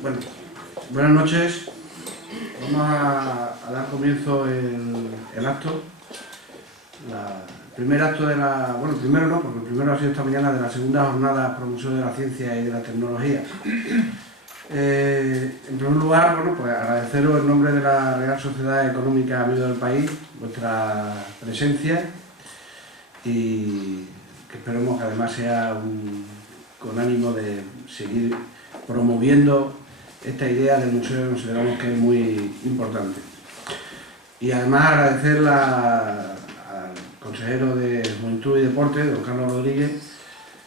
Bueno, buenas noches. Vamos a dar comienzo el acto. El primer acto de la... Bueno, el primero no, porque el primero ha sido esta mañana de la segunda jornada por el Museo de la Ciencia y de la Tecnología. En primer lugar, bueno, pues agradeceros en nombre de la Real Sociedad Económica Amigo del País vuestra presencia y que esperemos que además sea con ánimo de seguir promoviendo esta idea del museo que consideramos que es muy importante. Y además agradecer al consejero de Juventud y Deporte, don Carlos Rodríguez,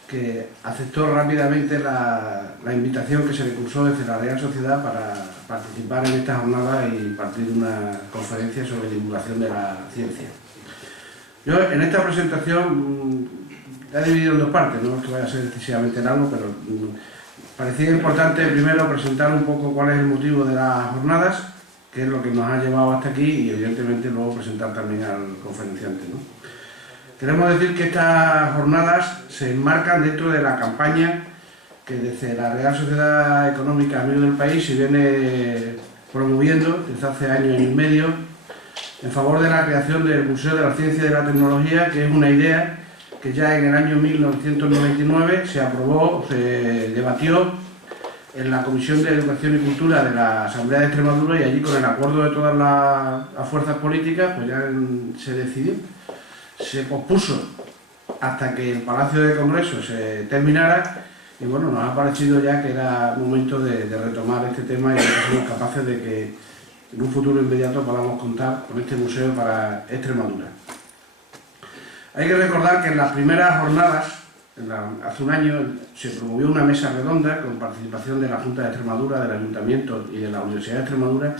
que aceptó rápidamente la invitación que se le cursó desde la Real Sociedad para participar en esta jornada y impartir una conferencia sobre divulgación de la ciencia. Yo en esta presentación la he dividido en dos partes, no es que vaya a ser excesivamente largo, pero parecía importante primero presentar un poco cuál es el motivo de las jornadas, que es lo que nos ha llevado hasta aquí, y evidentemente luego presentar también al conferenciante, ¿no? Queremos decir que estas jornadas se enmarcan dentro de la campaña que desde la Real Sociedad Económica Amigo del País se viene promoviendo desde hace año y medio en favor de la creación del Museo de la Ciencia y de la Tecnología, que es una idea que ya en el año 1999 se aprobó, se debatió en la Comisión de Educación y Cultura de la Asamblea de Extremadura, y allí con el acuerdo de todas las fuerzas políticas pues ya se decidió. Se pospuso hasta que el Palacio de Congreso se terminara y bueno, nos ha parecido ya que era momento de retomar este tema y de que somos capaces de que en un futuro inmediato podamos contar con este museo para Extremadura. Hay que recordar que en las primeras jornadas, hace un año, se promovió una mesa redonda con participación de la Junta de Extremadura, del Ayuntamiento y de la Universidad de Extremadura,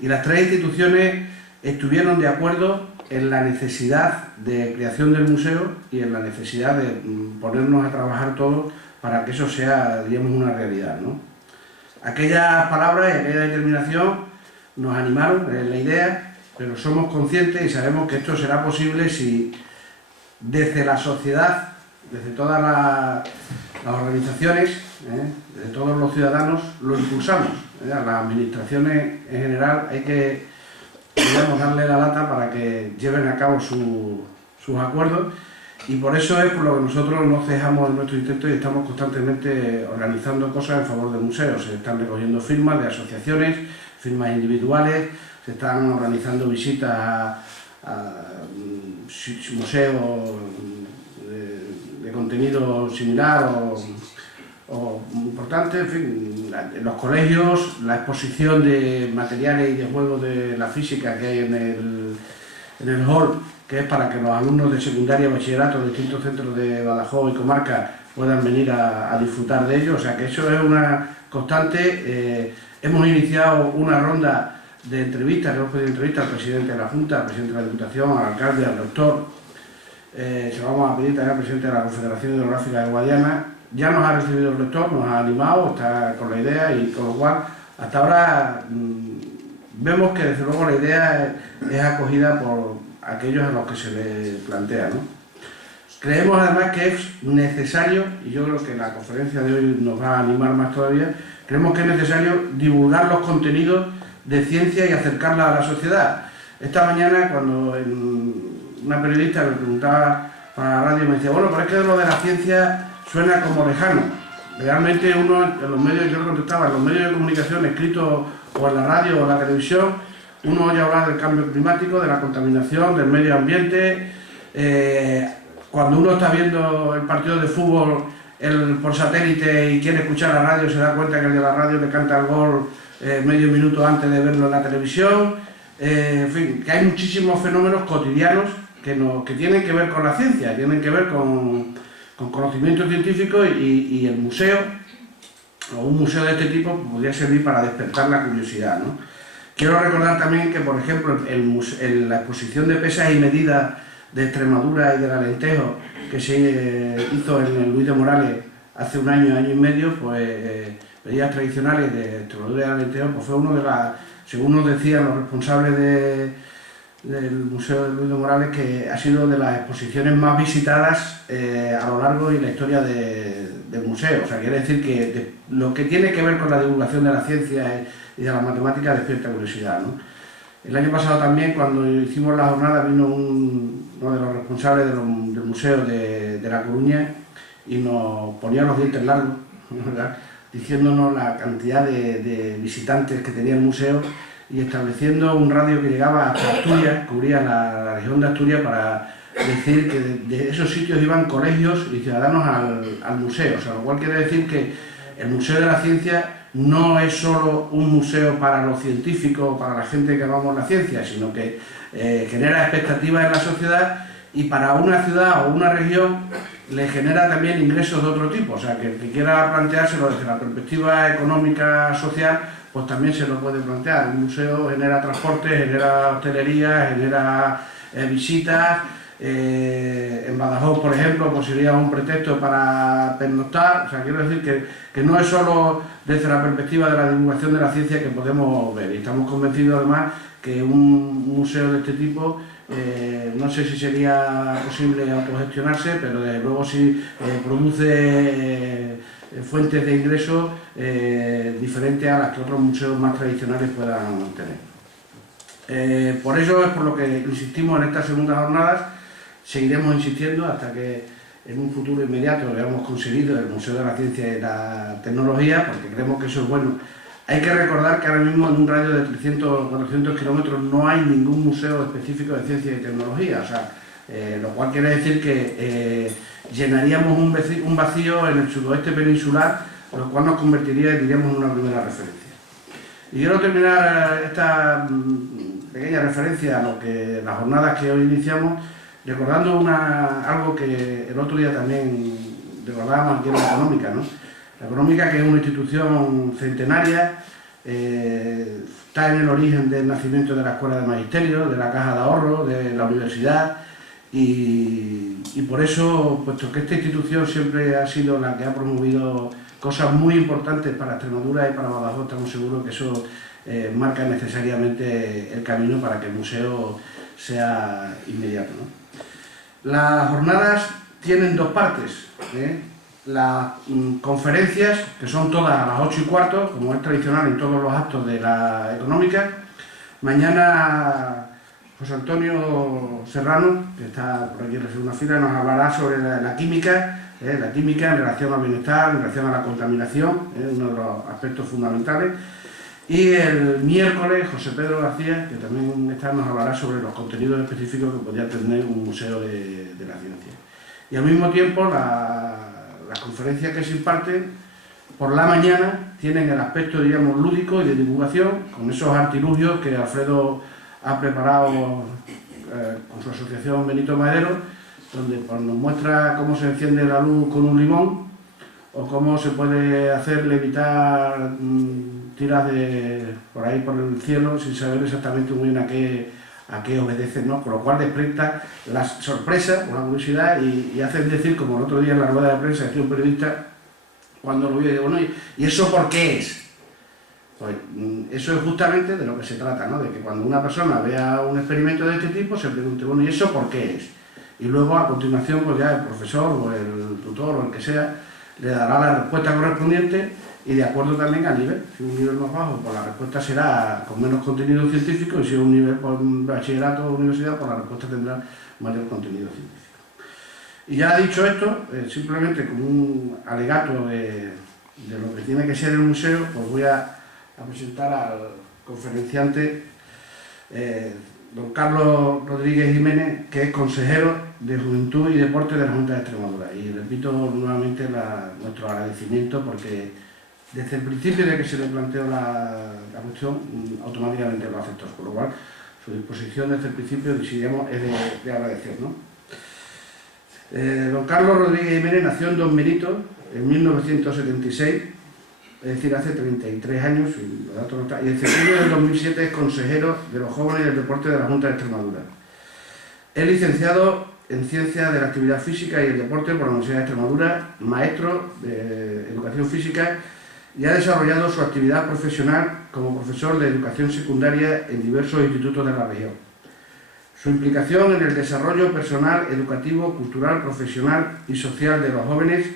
y las tres instituciones estuvieron de acuerdo en la necesidad de creación del museo y en la necesidad de ponernos a trabajar todos para que eso sea, digamos, una realidad, ¿no? Aquellas palabras y aquella determinación nos animaron en la idea, pero somos conscientes y sabemos que esto será posible si desde la sociedad, desde todas las organizaciones, desde todos los ciudadanos, lo impulsamos. A las administraciones en general hay que, digamos, darle la lata para que lleven a cabo sus acuerdos, y por eso es por lo que nosotros no cejamos en nuestro intento y estamos constantemente organizando cosas en favor del museo. Se están recogiendo firmas de asociaciones, firmas individuales, se están organizando visitas a museos de contenido similar o importante, en fin, en los colegios, la exposición de materiales y de juegos de la física que hay en el hall, que es para que los alumnos de secundaria y bachillerato de distintos centros de Badajoz y comarca puedan venir a disfrutar de ello. O sea que eso es una constante. Hemos iniciado una ronda de entrevistas, hemos pedido entrevistas al presidente de la Junta, al presidente de la Diputación, al alcalde, al rector. Se lo vamos a pedir también al presidente de la Confederación Hidrográfica de Guadiana. Ya nos ha recibido el rector, nos ha animado, está con la idea, y con lo cual hasta ahora vemos que desde luego la idea es acogida por aquellos a los que se le plantea, ¿no? Creemos además que es necesario, y yo creo que la conferencia de hoy nos va a animar más todavía, creemos que es necesario divulgar los contenidos de ciencia y acercarla a la sociedad. Esta mañana, cuando una periodista me preguntaba para la radio, me decía, bueno, pero es que lo de la ciencia suena como lejano. Realmente uno en los medios, yo le contestaba, en los medios de comunicación escritos o en la radio o en la televisión, uno oye hablar del cambio climático, de la contaminación, del medio ambiente. Cuando uno está viendo el partido de fútbol por satélite y quiere escuchar la radio, se da cuenta que el de la radio le canta el gol medio minuto antes de verlo en la televisión. En fin, que hay muchísimos fenómenos cotidianos que tienen que ver con la ciencia, tienen que ver con conocimiento científico, y el museo, o un museo de este tipo, podría servir para despertar la curiosidad, ¿no? Quiero recordar también que, por ejemplo, en la exposición de pesas y medidas de Extremadura y del Alentejo, que se hizo en el Luis de Morales hace un año y medio, pues medidas tradicionales de Extremadura y del Alentejo, pues fue uno de las, según nos decían los responsables del Museo de Luis de Morales, que ha sido de las exposiciones más visitadas a lo largo de la historia del museo. O sea, quiere decir que lo que tiene que ver con la divulgación de la ciencia y de la matemática despierta curiosidad, ¿no? El año pasado también, cuando hicimos la jornada, vino uno de los responsables del Museo de La Coruña y nos ponía los dientes largos, ¿verdad?, diciéndonos la cantidad de visitantes que tenía el museo y estableciendo un radio que llegaba hasta Asturias, cubría la región de Asturias, para decir que de esos sitios iban colegios y ciudadanos al museo. O sea, lo cual quiere decir que el Museo de la Ciencia no es solo un museo para los científicos, para la gente que amamos la ciencia, sino que genera expectativas en la sociedad, y para una ciudad o una región le genera también ingresos de otro tipo. O sea, que el que quiera planteárselo desde la perspectiva económica, social, pues también se lo puede plantear. Un museo genera transporte, genera hostelería, genera visitas. En Badajoz, por ejemplo, pues sería un pretexto para pernoctar. O sea, quiero decir que no es solo desde la perspectiva de la divulgación de la ciencia que podemos ver. Y estamos convencidos, además, que un museo de este tipo, no sé si sería posible autogestionarse, pero desde luego sí produce fuentes de ingresos diferentes a las que otros museos más tradicionales puedan tener. Por eso es por lo que insistimos en estas segundas jornadas. Seguiremos insistiendo hasta que en un futuro inmediato hayamos conseguido el Museo de la Ciencia y la Tecnología, porque creemos que eso es bueno. Hay que recordar que ahora mismo en un radio de 300 o 400 kilómetros no hay ningún museo específico de ciencia y tecnología, o sea, lo cual quiere decir que llenaríamos un vacío en el sudoeste peninsular, lo cual nos convertiría, diríamos, en una primera referencia. Y quiero terminar esta pequeña referencia a las jornadas que hoy iniciamos, recordando algo que el otro día también recordábamos aquí en la Económica, ¿no? La Económica, que es una institución centenaria, está en el origen del nacimiento de la Escuela de Magisterio, de la Caja de Ahorro, de la universidad, y por eso, puesto que esta institución siempre ha sido la que ha promovido cosas muy importantes para Extremadura y para Badajoz, estamos seguros que eso marca necesariamente el camino para que el museo sea inmediato, ¿no? Las jornadas tienen dos partes, las conferencias, que son todas a las 8:15, como es tradicional en todos los actos de la Económica. Mañana José Antonio Serrano, que está por aquí en la segunda fila, nos hablará sobre la química en relación al bienestar, en relación a la contaminación, uno de los aspectos fundamentales. Y el miércoles José Pedro García, que también nos hablará sobre los contenidos específicos que podría tener un museo de la ciencia. Y al mismo tiempo las conferencias que se imparten por la mañana tienen el aspecto, diríamos, lúdico y de divulgación, con esos artilugios que Alfredo ha preparado con su asociación Benito Madero, donde pues, nos muestra cómo se enciende la luz con un limón, o cómo se puede hacer levitar tiras por ahí por el cielo sin saber exactamente muy bien a qué obedecen, ¿no? Con lo cual despierta la sorpresa o la curiosidad y hacen decir, como el otro día en la rueda de prensa decía un periodista cuando lo vio, y digo, bueno, ¿y eso por qué es? Pues eso es justamente de lo que se trata, ¿no? De que cuando una persona vea un experimento de este tipo se pregunte, bueno, ¿y eso por qué es? Y luego a continuación pues ya el profesor o el tutor o el que sea le dará la respuesta correspondiente, y de acuerdo también al nivel. Si es un nivel más bajo, pues la respuesta será con menos contenido científico, y si es un nivel por bachillerato o universidad, pues la respuesta tendrá mayor contenido científico. Y ya dicho esto, simplemente como un alegato de lo que tiene que ser el museo, pues voy a presentar al conferenciante don Carlos Rodríguez Jiménez, que es consejero de Juventud y Deporte de la Junta de Extremadura. Y repito nuevamente nuestro agradecimiento, porque desde el principio de que se le planteó la cuestión, automáticamente lo aceptó, por lo cual su disposición desde el principio, decidimos, es de agradecer, ¿no? Don Carlos Rodríguez Jiménez nació en Don Benito en 1976, es decir, hace 33 años, y en septiembre del 2007 es consejero de los jóvenes y del deporte de la Junta de Extremadura. Es licenciado en Ciencias de la Actividad Física y el Deporte por la Universidad de Extremadura, maestro de Educación Física, y ha desarrollado su actividad profesional como profesor de educación secundaria en diversos institutos de la región. Su implicación en el desarrollo personal, educativo, cultural, profesional y social de los jóvenes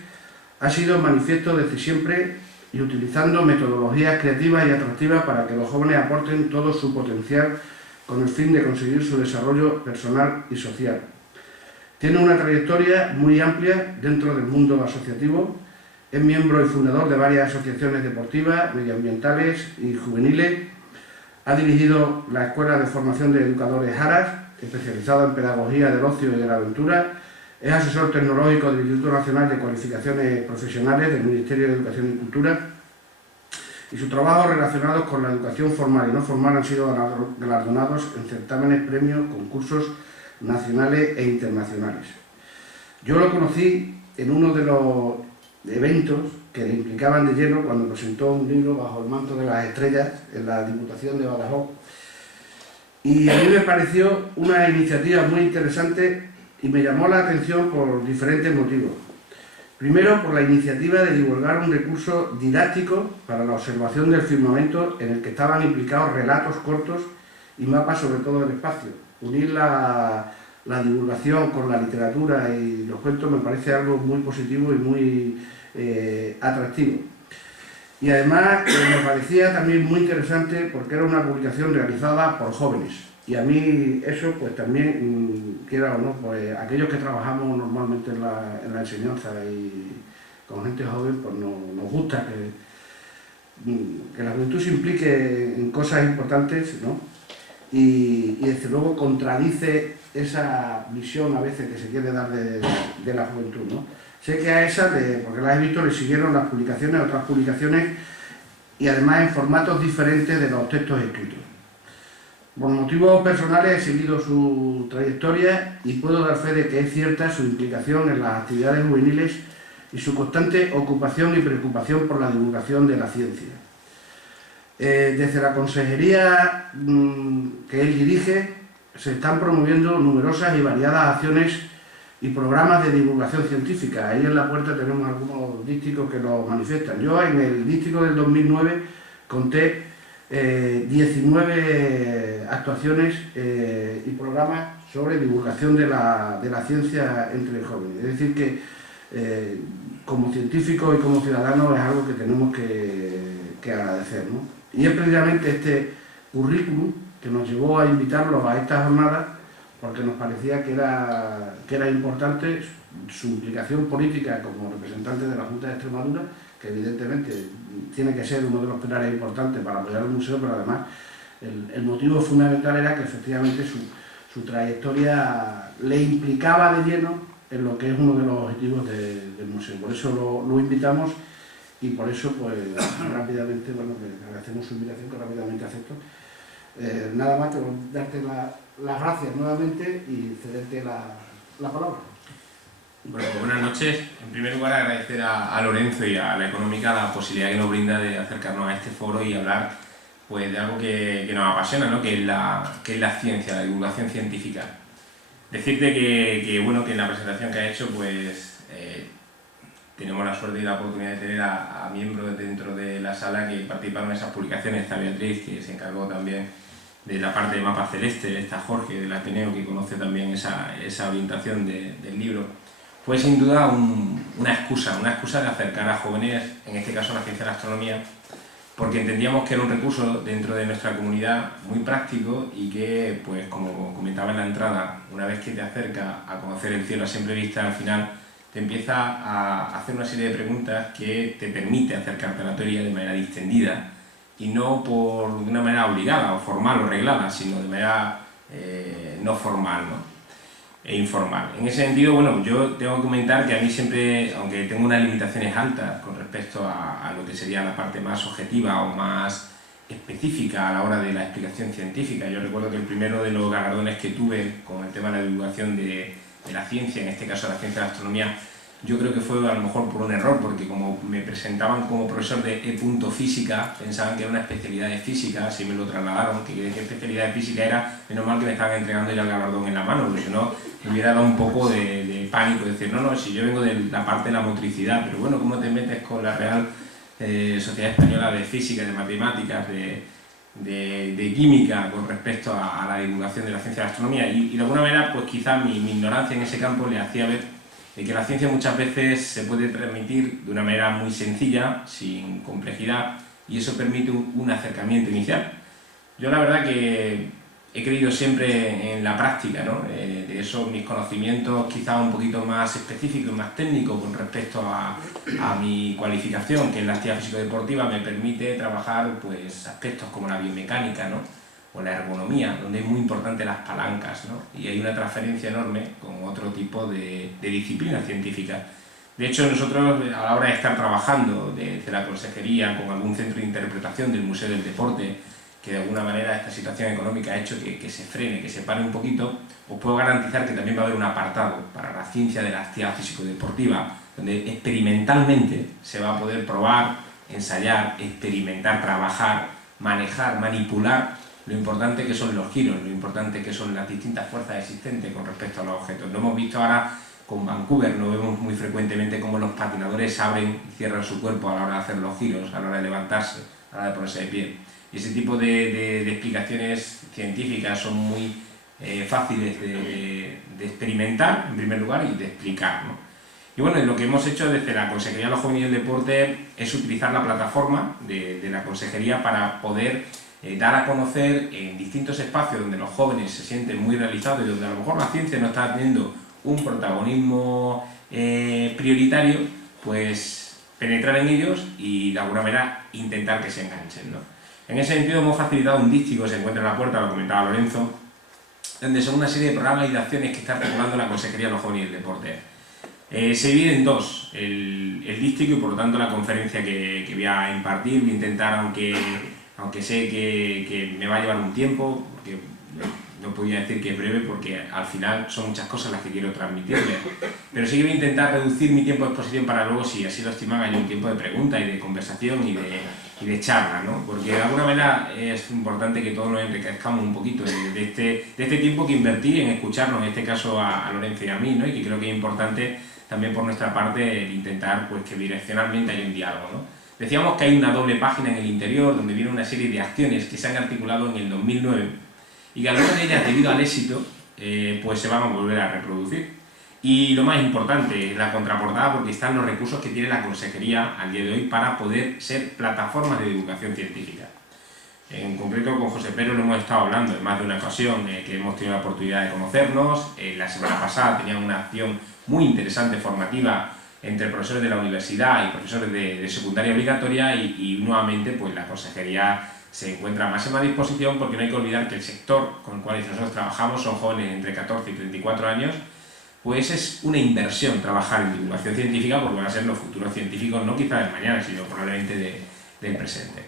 ha sido manifiesto desde siempre y utilizando metodologías creativas y atractivas para que los jóvenes aporten todo su potencial con el fin de conseguir su desarrollo personal y social. Tiene una trayectoria muy amplia dentro del mundo asociativo, es miembro y fundador de varias asociaciones deportivas, medioambientales y juveniles, ha dirigido la Escuela de Formación de Educadores Aras, especializado en Pedagogía del Ocio y de la Aventura, es asesor tecnológico del Instituto Nacional de Cualificaciones Profesionales del Ministerio de Educación y Cultura, y sus trabajos relacionados con la educación formal y no formal han sido galardonados en certámenes, premios, concursos nacionales e internacionales. Yo lo conocí en uno de los eventos que le implicaban de lleno cuando presentó un libro Bajo el manto de las estrellas en la Diputación de Badajoz, y a mí me pareció una iniciativa muy interesante y me llamó la atención por diferentes motivos. Primero, por la iniciativa de divulgar un recurso didáctico para la observación del firmamento en el que estaban implicados relatos cortos y mapas sobre todo del espacio. Unir la divulgación con la literatura y los cuentos me parece algo muy positivo y muy atractivo. Y además me parecía también muy interesante porque era una publicación realizada por jóvenes. Y a mí eso pues también, quiera o no, pues aquellos que trabajamos normalmente en la enseñanza y con gente joven, pues nos gusta que la juventud se implique en cosas importantes, ¿no? Y desde luego contradice esa visión a veces que se quiere dar de la juventud, ¿no? Sé que a esa, porque las he visto, le siguieron las publicaciones, otras publicaciones, y además en formatos diferentes de los textos escritos. Por motivos personales he seguido su trayectoria y puedo dar fe de que es cierta su implicación en las actividades juveniles y su constante ocupación y preocupación por la divulgación de la ciencia. Desde la consejería que él dirige se están promoviendo numerosas y variadas acciones y programas de divulgación científica. Ahí en la puerta tenemos algunos dísticos que lo manifiestan. Yo en el dístico del 2009 conté 19 actuaciones y programas sobre divulgación de la ciencia entre jóvenes. Es decir que como científicos y como ciudadanos es algo que tenemos que agradecer, ¿no? Y es precisamente este currículum que nos llevó a invitarlos a esta jornada porque nos parecía que era importante su implicación política como representante de la Junta de Extremadura, que evidentemente tiene que ser uno de los pilares importantes para apoyar el museo, pero además el motivo fundamental era que efectivamente su trayectoria le implicaba de lleno en lo que es uno de los objetivos del museo. Por eso lo invitamos y por eso pues rápidamente, bueno, que agradecemos su invitación, que rápidamente acepto. Nada más que darte las gracias nuevamente y cederte la palabra. Bueno, pues buenas noches. En primer lugar, agradecer a Lorenzo y a la Económica la posibilidad que nos brinda de acercarnos a este foro y hablar pues, de algo que nos apasiona, ¿no? que es la ciencia, la divulgación científica. Decirte que en la presentación que ha hecho, pues tenemos la suerte y la oportunidad de tener a miembros dentro de la sala que participaron en esas publicaciones. Está Beatriz, que se encargó también de la parte de mapa celeste, está Jorge del Ateneo, que conoce también esa orientación del libro. Fue sin duda una excusa de acercar a jóvenes, en este caso a la ciencia de la astronomía, porque entendíamos que era un recurso dentro de nuestra comunidad muy práctico y que, pues como comentaba en la entrada, una vez que te acerca a conocer el cielo a simple vista, al final te empieza a hacer una serie de preguntas que te permite acercarte a la teoría de manera distendida y no de una manera obligada o formal o reglada, sino de manera no formal, ¿no? E informal. En ese sentido, bueno, yo tengo que comentar que a mí siempre, aunque tengo unas limitaciones altas con respecto a lo que sería la parte más objetiva o más específica a la hora de la explicación científica, yo recuerdo que el primero de los galardones que tuve con el tema de la divulgación de la ciencia, en este caso la ciencia de la astronomía, yo creo que fue a lo mejor por un error, porque como me presentaban como profesor de física, pensaban que era una especialidad de física, así me lo trasladaron, que especialidad de física era, menos mal que me estaban entregando ya el galardón en la mano, porque si no me hubiera dado un poco de pánico, decir, no, si yo vengo de la parte de la motricidad, pero bueno, ¿cómo te metes con la Real Sociedad Española de Física, de Matemáticas, de de química con respecto a la divulgación de la ciencia de la astronomía y de alguna manera pues quizá mi ignorancia en ese campo le hacía ver de que la ciencia muchas veces se puede transmitir de una manera muy sencilla, sin complejidad, y eso permite un acercamiento inicial. Yo la verdad que he creído siempre en la práctica, ¿no? De eso mis conocimientos quizá un poquito más específicos y más técnicos con respecto a mi cualificación, que es la actividad físico-deportiva, me permite trabajar pues, aspectos como la biomecánica, ¿no? O la ergonomía, donde es muy importante las palancas, ¿no? Y hay una transferencia enorme con otro tipo de disciplinas científicas. De hecho, nosotros a la hora de estar trabajando desde la consejería con algún centro de interpretación del Museo del Deporte, que de alguna manera esta situación económica ha hecho que se frene, que se pare un poquito, os puedo garantizar que también va a haber un apartado para la ciencia de la actividad físico-deportiva, donde experimentalmente se va a poder probar, ensayar, experimentar, trabajar, manejar, manipular lo importante que son los giros, lo importante que son las distintas fuerzas existentes con respecto a los objetos. Lo hemos visto ahora con Vancouver, lo vemos muy frecuentemente como los patinadores abren y cierran su cuerpo a la hora de hacer los giros, a la hora de levantarse, a la hora de ponerse de pie. Y ese tipo de explicaciones científicas son muy fáciles de experimentar, en primer lugar, y de explicar, ¿no? Y bueno, lo que hemos hecho desde la Consejería de los Jóvenes y el Deporte es utilizar la plataforma de la Consejería para poder dar a conocer en distintos espacios donde los jóvenes se sienten muy realizados y donde a lo mejor la ciencia no está teniendo un protagonismo prioritario, pues penetrar en ellos y de alguna manera intentar que se enganchen, ¿no? En ese sentido hemos facilitado un dístico que se encuentra en la puerta, lo comentaba Lorenzo, donde son una serie de programas y de acciones que está articulando la Consejería de los Jóvenes y el Deporte. Se divide en dos, el dístico y por lo tanto la conferencia que voy a impartir. Voy a intentar, aunque sé que me va a llevar un tiempo, porque no podía decir que es breve porque al final son muchas cosas las que quiero transmitirles, pero sí que voy a intentar reducir mi tiempo de exposición para luego, si así lo estiman, haya un tiempo de pregunta y de conversación y de charla, ¿no? Porque de alguna manera es importante que todos nos enriquezcamos un poquito de este tiempo que invertí en escucharnos, en este caso a Lorenzo y a mí, ¿no? Y que creo que es importante también por nuestra parte el intentar pues, que direccionalmente haya un diálogo, ¿no? Decíamos que hay una doble página en el interior donde viene una serie de acciones que se han articulado en el 2009 y que algunas de ellas, debido al éxito, pues se van a volver a reproducir. Y lo más importante, la contraportada, porque están los recursos que tiene la Consejería al día de hoy para poder ser plataformas de divulgación científica. En concreto con José Pedro lo hemos estado hablando en más de una ocasión, que hemos tenido la oportunidad de conocernos. La semana pasada tenían una acción muy interesante, formativa, entre profesores de la universidad y profesores de secundaria obligatoria y nuevamente pues la Consejería se encuentra a máxima disposición porque no hay que olvidar que el sector con el cual nosotros trabajamos son jóvenes entre 14 y 34 años, pues es una inversión trabajar en divulgación científica porque van a ser los futuros científicos, no quizá del mañana, sino probablemente del presente.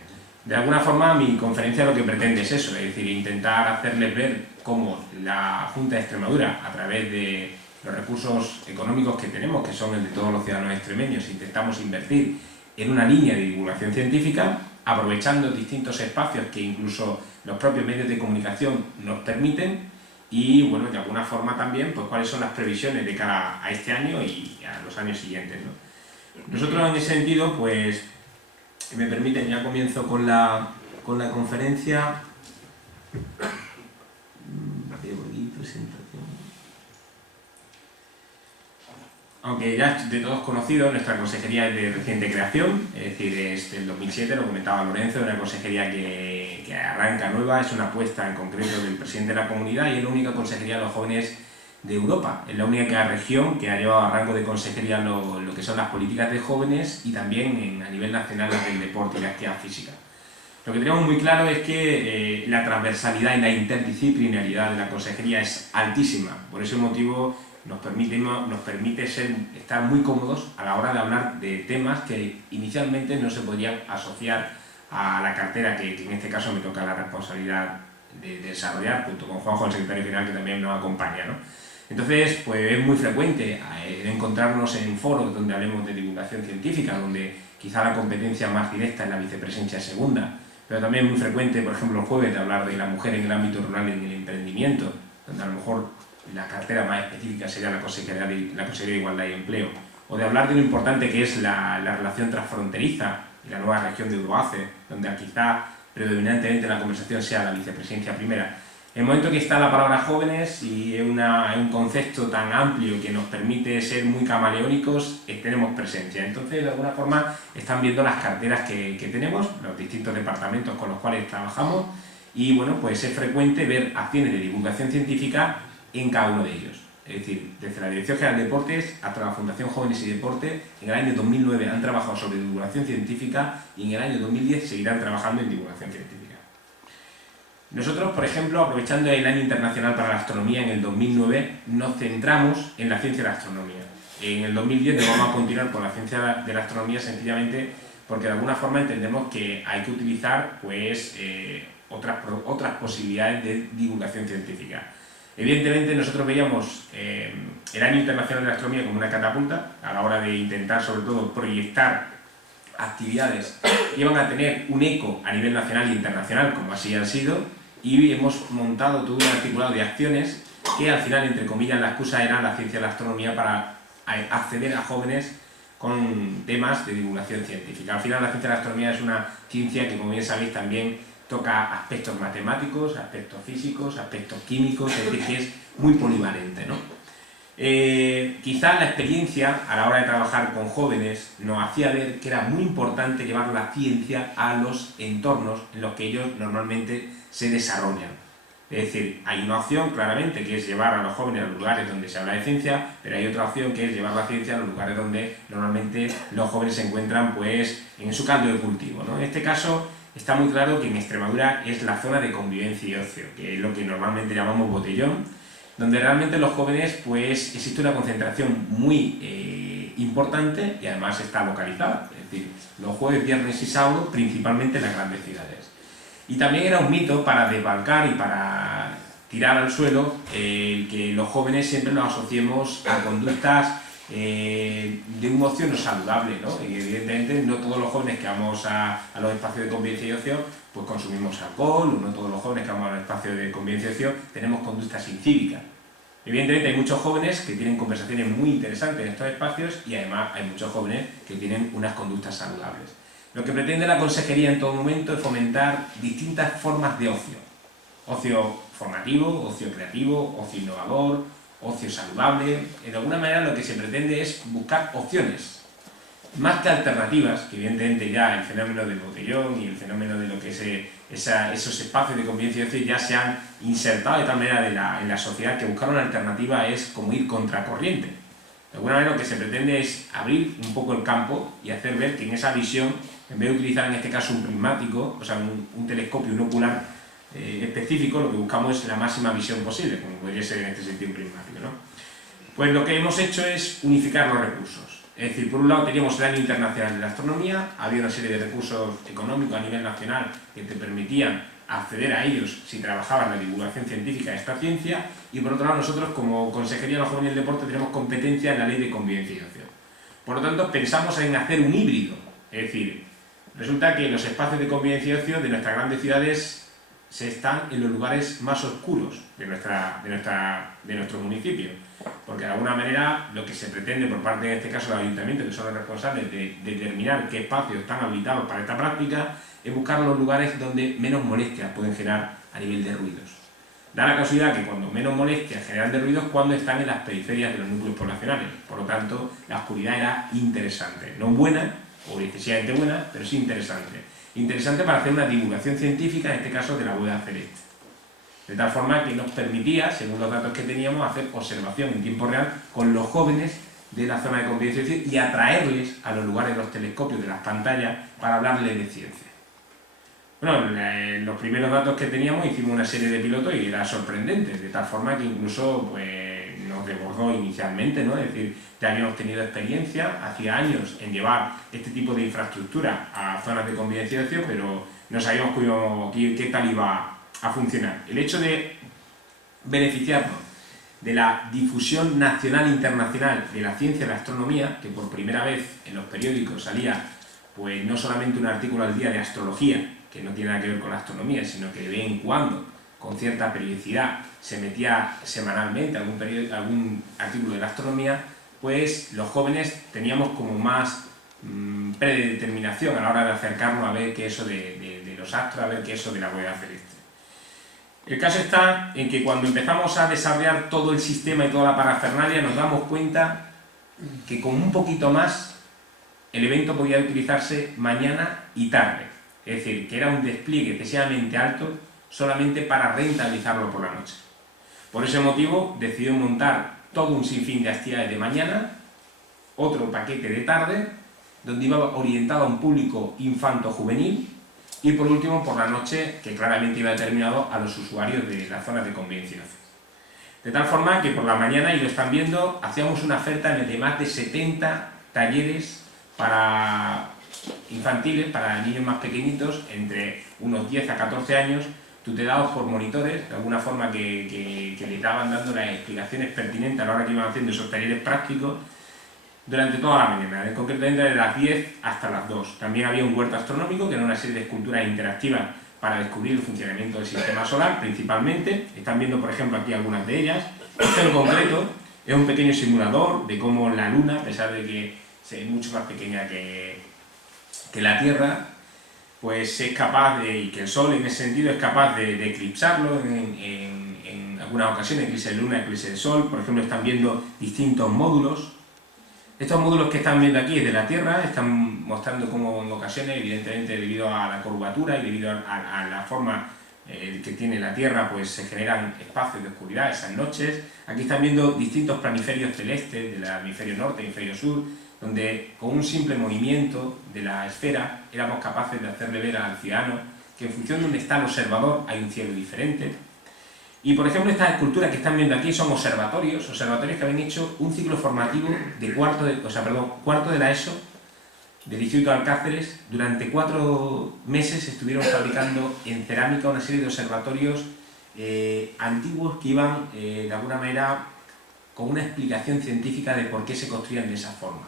De alguna forma mi conferencia lo que pretende es eso, es decir, intentar hacerles ver cómo la Junta de Extremadura, a través de los recursos económicos que tenemos, que son el de todos los ciudadanos extremeños, intentamos invertir en una línea de divulgación científica, aprovechando distintos espacios que incluso los propios medios de comunicación nos permiten y, bueno, de alguna forma también, pues cuáles son las previsiones de cara a este año y a los años siguientes, ¿no? Nosotros en ese sentido, pues, si me permiten, ya comienzo con la conferencia. Aunque ya es de todos conocido, nuestra consejería es de reciente creación, es decir, es del 2007, lo comentaba Lorenzo, es una consejería que arranca nueva, es una apuesta en concreto del presidente de la comunidad y es la única consejería de los jóvenes de Europa. Es la única región que ha llevado a rango de consejería lo que son las políticas de jóvenes y también a nivel nacional del deporte y la actividad física. Lo que tenemos muy claro es que la transversalidad y la interdisciplinaridad de la consejería es altísima. Por ese motivo nos permite estar muy cómodos a la hora de hablar de temas que inicialmente no se podrían asociar a la cartera que en este caso me toca la responsabilidad de desarrollar, junto con Juanjo, el secretario general, que también nos acompaña, ¿no? Entonces, pues es muy frecuente encontrarnos en foros donde hablemos de divulgación científica, donde quizá la competencia más directa es la vicepresidencia segunda, pero también es muy frecuente, por ejemplo, el jueves, de hablar de la mujer en el ámbito rural y en el emprendimiento, donde a lo mejor la cartera más específica sería la Consejería de Igualdad y Empleo, o de hablar de lo importante que es la relación transfronteriza y la nueva región de Uruace, donde quizá predominantemente la conversación sea la vicepresidencia primera. En el momento que está la palabra jóvenes y es un concepto tan amplio que nos permite ser muy camaleónicos, tenemos presencia. Entonces, de alguna forma, están viendo las carteras que tenemos, los distintos departamentos con los cuales trabajamos, y bueno, pues es frecuente ver acciones de divulgación científica en cada uno de ellos. Es decir, desde la Dirección General de Deportes hasta la Fundación Jóvenes y Deporte, en el año 2009 han trabajado sobre divulgación científica y en el año 2010 seguirán trabajando en divulgación científica. Nosotros, por ejemplo, aprovechando el Año Internacional para la Astronomía en el 2009, nos centramos en la ciencia de la astronomía. En el 2010 nos vamos a continuar con la ciencia de la astronomía sencillamente porque de alguna forma entendemos que hay que utilizar pues, otras posibilidades de divulgación científica. Evidentemente nosotros veíamos el Año Internacional de la Astronomía como una catapulta a la hora de intentar sobre todo proyectar actividades que iban a tener un eco a nivel nacional e internacional, como así han sido, y hemos montado todo un articulado de acciones que al final, entre comillas, la excusa era la ciencia de la astronomía para acceder a jóvenes con temas de divulgación científica. Al final la ciencia de la astronomía es una ciencia que, como bien sabéis, también toca aspectos matemáticos, aspectos físicos, aspectos químicos, es decir, que es muy polivalente, ¿no? Quizá la experiencia a la hora de trabajar con jóvenes nos hacía ver que era muy importante llevar la ciencia a los entornos en los que ellos normalmente se desarrollan. Es decir, hay una opción claramente que es llevar a los jóvenes a los lugares donde se habla de ciencia, pero hay otra opción que es llevar la ciencia a los lugares donde normalmente los jóvenes se encuentran pues, en su caldo de cultivo, ¿no? En este caso está muy claro que en Extremadura es la zona de convivencia y ocio, que es lo que normalmente llamamos botellón, donde realmente los jóvenes, pues existe una concentración muy importante y además está localizada, es decir, los jueves, viernes y sábados, principalmente en las grandes ciudades. Y también era un mito para desbancar y para tirar al suelo el que los jóvenes siempre nos asociemos a conductas de un ocio no saludable, ¿no? Y evidentemente no todos los jóvenes que vamos a los espacios de convivencia y ocio pues consumimos alcohol, o no todos los jóvenes que vamos a los espacios de convivencia y ocio tenemos conductas incívicas. Evidentemente hay muchos jóvenes que tienen conversaciones muy interesantes en estos espacios y además hay muchos jóvenes que tienen unas conductas saludables. Lo que pretende la consejería en todo momento es fomentar distintas formas de ocio. Ocio formativo, ocio creativo, ocio innovador, ocio saludable. De alguna manera lo que se pretende es buscar opciones, más que alternativas, que evidentemente ya el fenómeno del botellón y el fenómeno de lo que es esos espacios de convivencia y ocio ya se han insertado de tal manera en la sociedad que buscar una alternativa es como ir contracorriente. De alguna manera lo que se pretende es abrir un poco el campo y hacer ver que en esa visión, en vez de utilizar en este caso un prismático, o sea un telescopio, un ocular específico, lo que buscamos es la máxima visión posible, como podría ser en este sentido un prismático, ¿no? Pues lo que hemos hecho es unificar los recursos. Es decir, por un lado teníamos el Año Internacional de la Astronomía, había una serie de recursos económicos a nivel nacional que te permitían acceder a ellos si trabajabas en la divulgación científica de esta ciencia, y por otro lado nosotros como Consejería de los Jóvenes y el Deporte tenemos competencia en la Ley de Convivencia y Ocio. Por lo tanto pensamos en hacer un híbrido, es decir, resulta que los espacios de convivencia y ocio de nuestras grandes ciudades se están en los lugares más oscuros de nuestro municipio, porque de alguna manera lo que se pretende por parte de este caso del ayuntamiento, que son los responsables de determinar qué espacios están habilitados para esta práctica, es buscar los lugares donde menos molestias pueden generar a nivel de ruidos. Da la casualidad que cuando menos molestias generan de ruidos cuando están en las periferias de los núcleos poblacionales. Por lo tanto, la oscuridad era interesante, no buena o excesivamente buena, pero sí interesante. Interesante para hacer una divulgación científica, en este caso de la bóveda celeste. De tal forma que nos permitía, según los datos que teníamos, hacer observación en tiempo real con los jóvenes de la zona de convivencia y atraerles a los lugares de los telescopios, de las pantallas, para hablarles de ciencia. Bueno, los primeros datos que teníamos hicimos una serie de pilotos y era sorprendente, de tal forma que incluso pues, nos desbordó inicialmente, ¿no? Es decir, ya habíamos tenido experiencia hacía años en llevar este tipo de infraestructura a zonas de convivencia y ocio, pero no sabíamos qué tal iba a funcionar. El hecho de beneficiarnos de la difusión nacional e internacional de la ciencia y la astronomía, que por primera vez en los periódicos salía pues no solamente un artículo al día de astrología, que no tiene nada que ver con la astronomía, sino que de vez en cuando, con cierta periodicidad, se metía semanalmente algún artículo de la astronomía, pues los jóvenes teníamos como más predeterminación a la hora de acercarnos a ver que eso de los astros a ver qué es eso de la rueda celeste. El caso está en que cuando empezamos a desarrollar todo el sistema y toda la parafernalia nos damos cuenta que con un poquito más el evento podía utilizarse mañana y tarde, es decir, que era un despliegue excesivamente alto solamente para rentabilizarlo por la noche. Por ese motivo decidió montar todo un sinfín de actividades de mañana, otro paquete de tarde, donde iba orientado a un público infanto-juvenil, y por último por la noche, que claramente iba determinado a los usuarios de las zonas de convivencia. De tal forma que por la mañana, y lo están viendo, hacíamos una oferta de más de 70 talleres para infantiles, para niños más pequeñitos, entre unos 10 a 14 años, tutelados por monitores, de alguna forma que le estaban dando las explicaciones pertinentes a la hora que iban haciendo esos talleres prácticos durante toda la mañana, concretamente de las 10 hasta las 2. También había un huerto astronómico, que era una serie de esculturas interactivas para descubrir el funcionamiento del sistema solar, principalmente. Están viendo, por ejemplo, aquí algunas de ellas. Este en concreto es un pequeño simulador de cómo la Luna, a pesar de que es mucho más pequeña que la Tierra, pues es capaz de, y que el Sol en ese sentido es capaz de eclipsarlo en algunas ocasiones, eclipse de Luna, eclipse de Sol. Por ejemplo, están viendo distintos módulos. Estos módulos que están viendo aquí es de la Tierra, están mostrando cómo en ocasiones, evidentemente debido a la curvatura y debido a la forma que tiene la Tierra, pues se generan espacios de oscuridad esas noches. Aquí están viendo distintos planiferios celestes del hemisferio norte y hemisferio sur, donde con un simple movimiento de la esfera éramos capaces de hacerle ver al ciudadano que en función de donde está el observador hay un cielo diferente. Y por ejemplo, estas esculturas que están viendo aquí son observatorios que habían hecho un ciclo formativo de cuarto de la ESO del Instituto de Alcáceres. Durante 4 meses estuvieron fabricando en cerámica una serie de observatorios antiguos que iban de alguna manera con una explicación científica de por qué se construían de esa forma.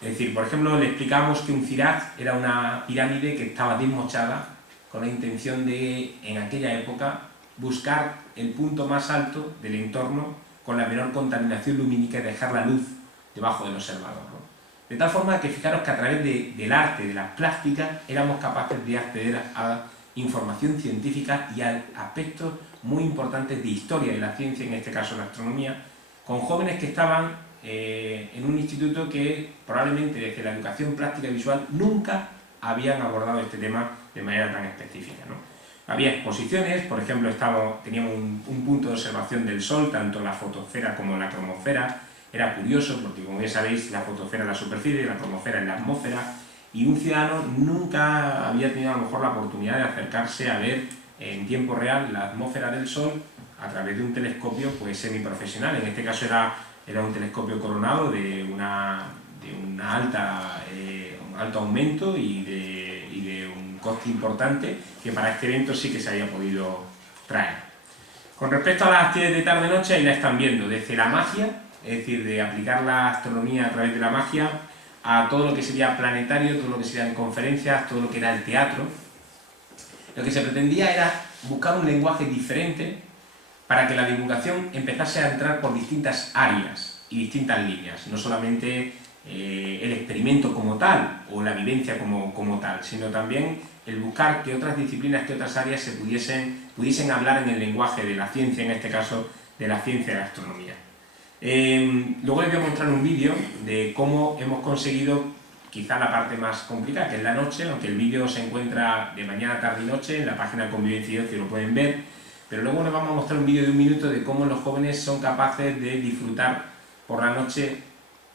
Es decir, por ejemplo, le explicamos que un Zirat era una pirámide que estaba desmochada con la intención de, en aquella época, buscar el punto más alto del entorno con la menor contaminación lumínica y dejar la luz debajo del observador, ¿no? De tal forma que fijaros que a través del arte, de las plásticas, éramos capaces de acceder a información científica y a aspectos muy importantes de historia de la ciencia, en este caso la astronomía, con jóvenes que estaban en un instituto que probablemente desde la educación plástica y visual nunca habían abordado este tema de manera tan específica, ¿no? Había exposiciones, por ejemplo, teníamos un punto de observación del Sol, tanto la fotosfera como la cromosfera. Era curioso porque, como ya sabéis, la fotosfera es la superficie y la cromosfera es la atmósfera, y un ciudadano nunca había tenido a lo mejor la oportunidad de acercarse a ver en tiempo real la atmósfera del Sol a través de un telescopio pues semiprofesional. En este caso era un telescopio coronado de un alto aumento y de un coste importante, que para este evento sí que se había podido traer. Con respecto a las actividades de tarde-noche, ahí la están viendo, desde la magia, es decir, de aplicar la astronomía a través de la magia, a todo lo que sería planetario, todo lo que serían conferencias, todo lo que era el teatro. Lo que se pretendía era buscar un lenguaje diferente para que la divulgación empezase a entrar por distintas áreas y distintas líneas, no solamente el experimento como tal o la vivencia como tal, sino también el buscar que otras disciplinas, que otras áreas se pudiesen hablar en el lenguaje de la ciencia, en este caso de la ciencia de la astronomía. Luego les voy a mostrar un vídeo de cómo hemos conseguido quizá la parte más complicada, que es la noche, aunque el vídeo se encuentra de mañana, tarde y noche en la página de Convivencia y Ocio, lo pueden ver, pero luego les vamos a mostrar un vídeo de 1 minuto de cómo los jóvenes son capaces de disfrutar por la noche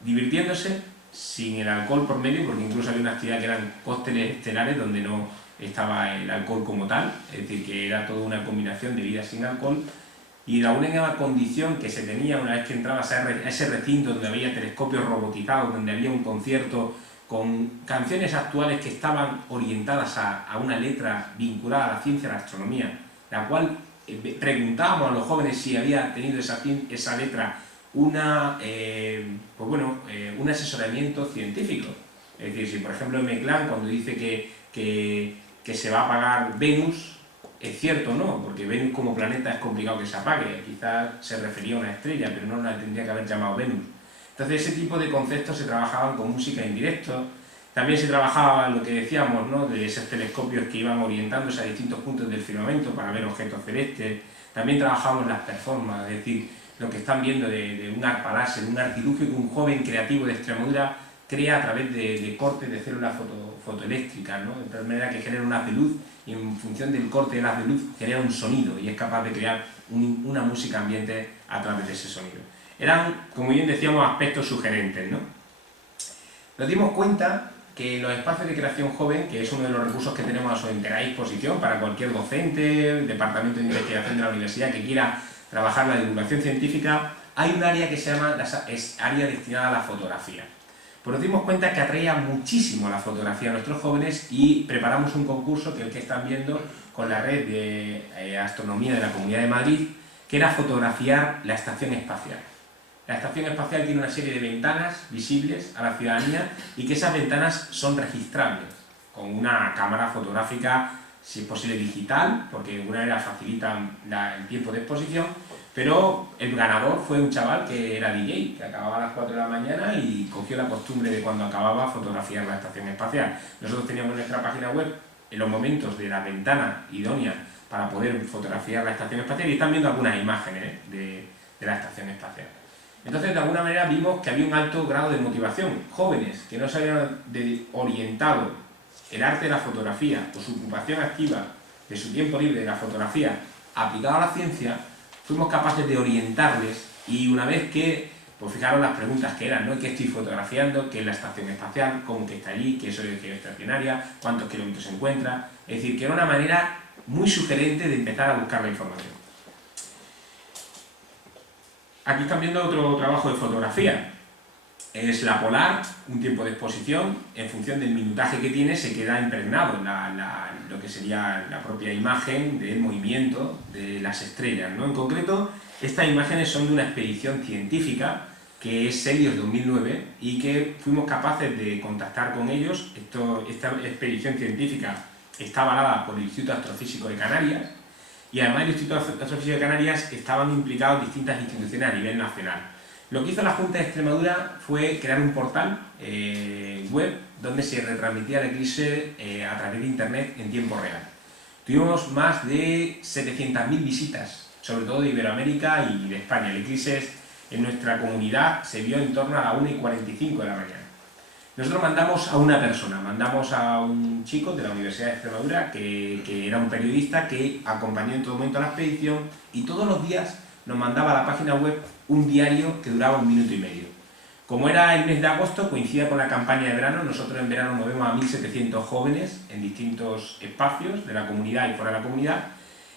divirtiéndose sin el alcohol por medio, porque incluso había una actividad que eran cócteles estelares donde no estaba el alcohol como tal, es decir, que era toda una combinación de vida sin alcohol. Y la única condición que se tenía una vez que entrabas a ese recinto donde había telescopios robotizados, donde había un concierto con canciones actuales que estaban orientadas a una letra vinculada a la ciencia y a la astronomía, la cual preguntábamos a los jóvenes si había tenido esa letra un asesoramiento científico. Es decir, si por ejemplo en Meclán, cuando dice que se va a apagar Venus, es cierto o no, porque Venus como planeta es complicado que se apague, quizás se refería a una estrella, pero no la tendría que haber llamado Venus. Entonces ese tipo de conceptos se trabajaban con música en directo, También se trabajaba lo que decíamos, ¿no?, de esos telescopios que iban orientándose a distintos puntos del firmamento para ver objetos celestes. También trabajábamos las performances, es decir, lo que están viendo de un arpa láser, un artilugio que un joven creativo de Extremadura crea a través de cortes de células fotoeléctricas, ¿no?, de tal manera que genera un haz de luz y en función del corte del haz de luz genera un sonido y es capaz de crear una música ambiente a través de ese sonido. Eran, como bien decíamos, aspectos sugerentes, ¿no? Nos dimos cuenta que los espacios de creación joven, que es uno de los recursos que tenemos a su entera disposición para cualquier docente, departamento de investigación de la universidad que quiera trabajar la divulgación científica, hay un área que se llama área destinada a la fotografía. Pues nos dimos cuenta que atraía muchísimo la fotografía a nuestros jóvenes y preparamos un concurso, que es el que están viendo con la red de astronomía de la Comunidad de Madrid, que era fotografiar la estación espacial. La estación espacial tiene una serie de ventanas visibles a la ciudadanía y que esas ventanas son registrables con una cámara fotográfica, si es posible digital, porque de alguna manera facilitan el tiempo de exposición, pero el ganador fue un chaval que era DJ, que acababa a las 4 de la mañana y cogió la costumbre de cuando acababa fotografiar la estación espacial. Nosotros teníamos en nuestra página web en los momentos de la ventana idónea para poder fotografiar la estación espacial y están viendo algunas imágenes de la estación espacial. Entonces, de alguna manera vimos que había un alto grado de motivación. Jóvenes que no se habían orientado el arte de la fotografía o su ocupación activa de su tiempo libre de la fotografía aplicada a la ciencia, fuimos capaces de orientarles y una vez que, pues fijaros las preguntas que eran, ¿no? ¿Qué estoy fotografiando? ¿Qué es la estación espacial? ¿Cómo que está allí? ¿Qué es geoestacionaria? ¿Cuántos kilómetros se encuentra? Es decir, que era una manera muy sugerente de empezar a buscar la información. Aquí están viendo otro trabajo de fotografía. Es la polar, un tiempo de exposición, en función del minutaje que tiene se queda impregnado lo que sería la propia imagen del movimiento de las estrellas, ¿no? En concreto, estas imágenes son de una expedición científica que es Helios 2009 y que fuimos capaces de contactar con ellos. Esta expedición científica está avalada por el Instituto Astrofísico de Canarias y además del Instituto Astrofísico de Canarias estaban implicados distintas instituciones a nivel nacional. Lo que hizo la Junta de Extremadura fue crear un portal web donde se retransmitía el eclipse a través de internet en tiempo real. Tuvimos más de 700.000 visitas, sobre todo de Iberoamérica y de España. El eclipse en nuestra comunidad se vio en torno a las 1:45 de la mañana. Nosotros mandamos a una persona, mandamos a un chico de la Universidad de Extremadura que era un periodista que acompañó en todo momento a la expedición y todos los días nos mandaba a la página web un diario que duraba 1 minuto y medio. Como era el mes de agosto, coincidía con la campaña de verano, nosotros en verano movemos a 1.700 jóvenes en distintos espacios de la comunidad y fuera de la comunidad,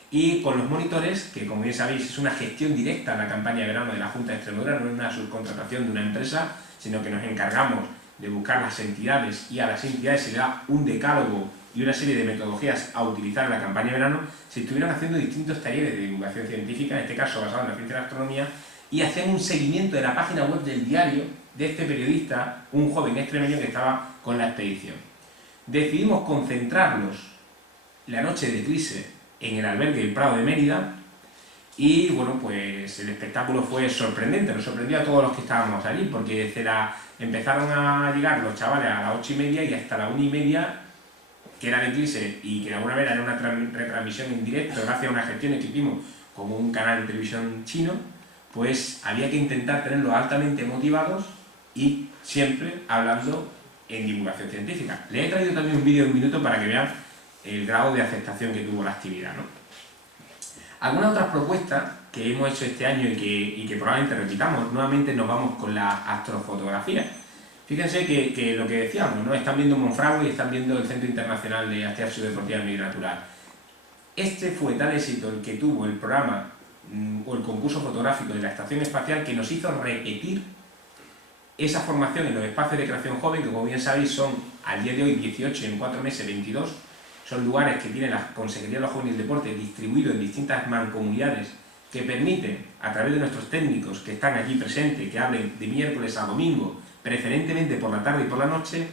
y con los monitores, que como bien sabéis es una gestión directa en la campaña de verano de la Junta de Extremadura, no es una subcontratación de una empresa, sino que nos encargamos de buscar las entidades y a las entidades se le da un decálogo y una serie de metodologías a utilizar en la campaña de verano. Se estuvieron haciendo distintos talleres de divulgación científica, en este caso basado en la ciencia de la astronomía, y hacían un seguimiento de la página web del diario de este periodista, un joven extremeño que estaba con la expedición. Decidimos concentrarnos la noche de eclipse en el albergue del Prado de Mérida y bueno, pues el espectáculo fue sorprendente, nos sorprendió a todos los que estábamos allí porque empezaron a llegar los chavales a las 8:30 y hasta las 1:30, que era el eclipse y que de alguna manera era una retransmisión en directo gracias a unas gestiones que hicimos como un canal de televisión chino, pues había que intentar tenerlos altamente motivados y siempre hablando en divulgación científica. Les he traído también un vídeo de 1 minuto para que vean el grado de aceptación que tuvo la actividad, ¿no? Algunas otras propuestas que hemos hecho este año y que probablemente repitamos, nuevamente nos vamos con la astrofotografía. Fíjense que lo que decíamos, ¿no? Están viendo Monfragüe y están viendo el Centro Internacional de Actividad Deportiva y Medio Natural. Este fue tal éxito el que tuvo el programa o el concurso fotográfico de la Estación Espacial que nos hizo repetir esa formación en los espacios de creación joven, que como bien sabéis son al día de hoy 18 y en 4 meses 22. Son lugares que tiene la Consejería de los Jóvenes y el Deporte distribuidos en distintas mancomunidades que permiten, a través de nuestros técnicos que están allí presentes, que hablen de miércoles a domingo, preferentemente por la tarde y por la noche,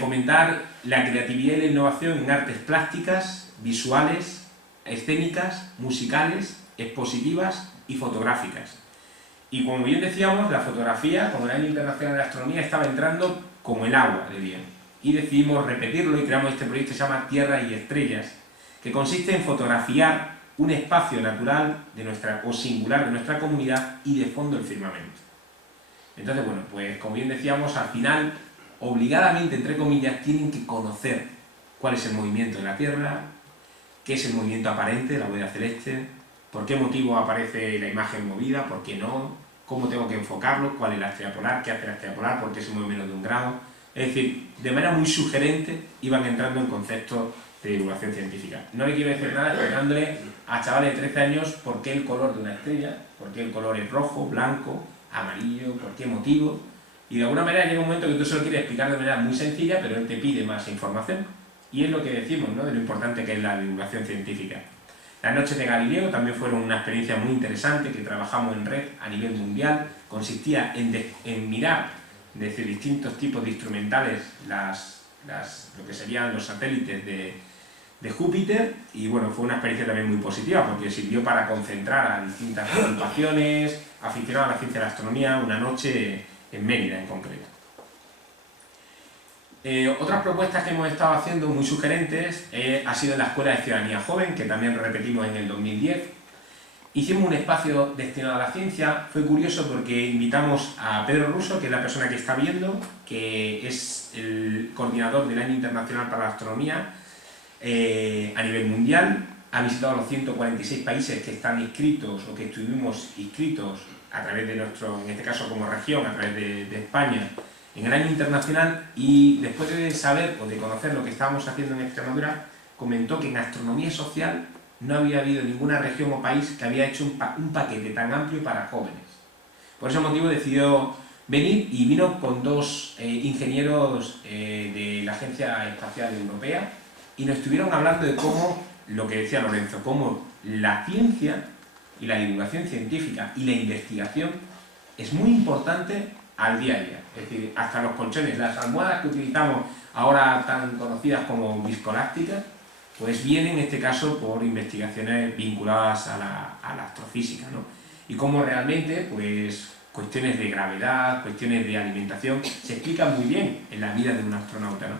fomentar la creatividad y la innovación en artes plásticas, visuales, escénicas, musicales, expositivas y fotográficas. Y como bien decíamos, la fotografía, como el Año Internacional de la Astronomía, estaba entrando como el agua de bien. Y decidimos repetirlo y creamos este proyecto que se llama Tierra y Estrellas, que consiste en fotografiar un espacio natural o singular de nuestra comunidad y de fondo el firmamento. Entonces, bueno, pues como bien decíamos, al final, obligadamente, entre comillas, tienen que conocer cuál es el movimiento de la Tierra, qué es el movimiento aparente de la bóveda celeste, por qué motivo aparece la imagen movida, por qué no, cómo tengo que enfocarlo, cuál es la estrella polar, qué hace la estrella polar, por qué se mueve menos de 1 grado. Es decir, de manera muy sugerente iban entrando en conceptos de divulgación científica. No le quiero decir nada explicándole a chavales de 13 años por qué el color de una estrella, por qué el color es rojo, blanco, amarillo, por qué motivo. Y de alguna manera llega un momento que tú se lo quieres explicar de manera muy sencilla, pero él te pide más información. Y es lo que decimos, ¿no?, de lo importante que es la divulgación científica. Las noches de Galileo también fueron una experiencia muy interesante que trabajamos en red a nivel mundial. Consistía en mirar desde distintos tipos de instrumentales lo que serían los satélites de Júpiter, y bueno, fue una experiencia también muy positiva porque sirvió para concentrar a distintas agrupaciones aficionadas a la ciencia de la astronomía una noche en Mérida en concreto. Otras propuestas que hemos estado haciendo muy sugerentes ha sido en la Escuela de Ciudadanía Joven, que también repetimos en el 2010. Hicimos un espacio destinado a la ciencia. Fue curioso porque invitamos a Pedro Russo, que es la persona que está viendo, que es el coordinador del Año Internacional para la Astronomía a nivel mundial. Ha visitado los 146 países que están inscritos o que estuvimos inscritos a través de nuestro, en este caso como región, a través de España, en el año internacional, y después de saber o de conocer lo que estábamos haciendo en Extremadura, comentó que en astronomía social no había habido ninguna región o país que había hecho un paquete tan amplio para jóvenes. Por ese motivo decidió venir y vino con 2 ingenieros de la Agencia Espacial Europea y nos estuvieron hablando de cómo, lo que decía Lorenzo, cómo la ciencia y la divulgación científica y la investigación es muy importante al día a día. Es decir, hasta los colchones, las almohadas que utilizamos ahora tan conocidas como viscoelácticas, pues vienen en este caso por investigaciones vinculadas a la astrofísica, ¿no? Y cómo realmente, pues, cuestiones de gravedad, cuestiones de alimentación, se explican muy bien en la vida de un astronauta, ¿no?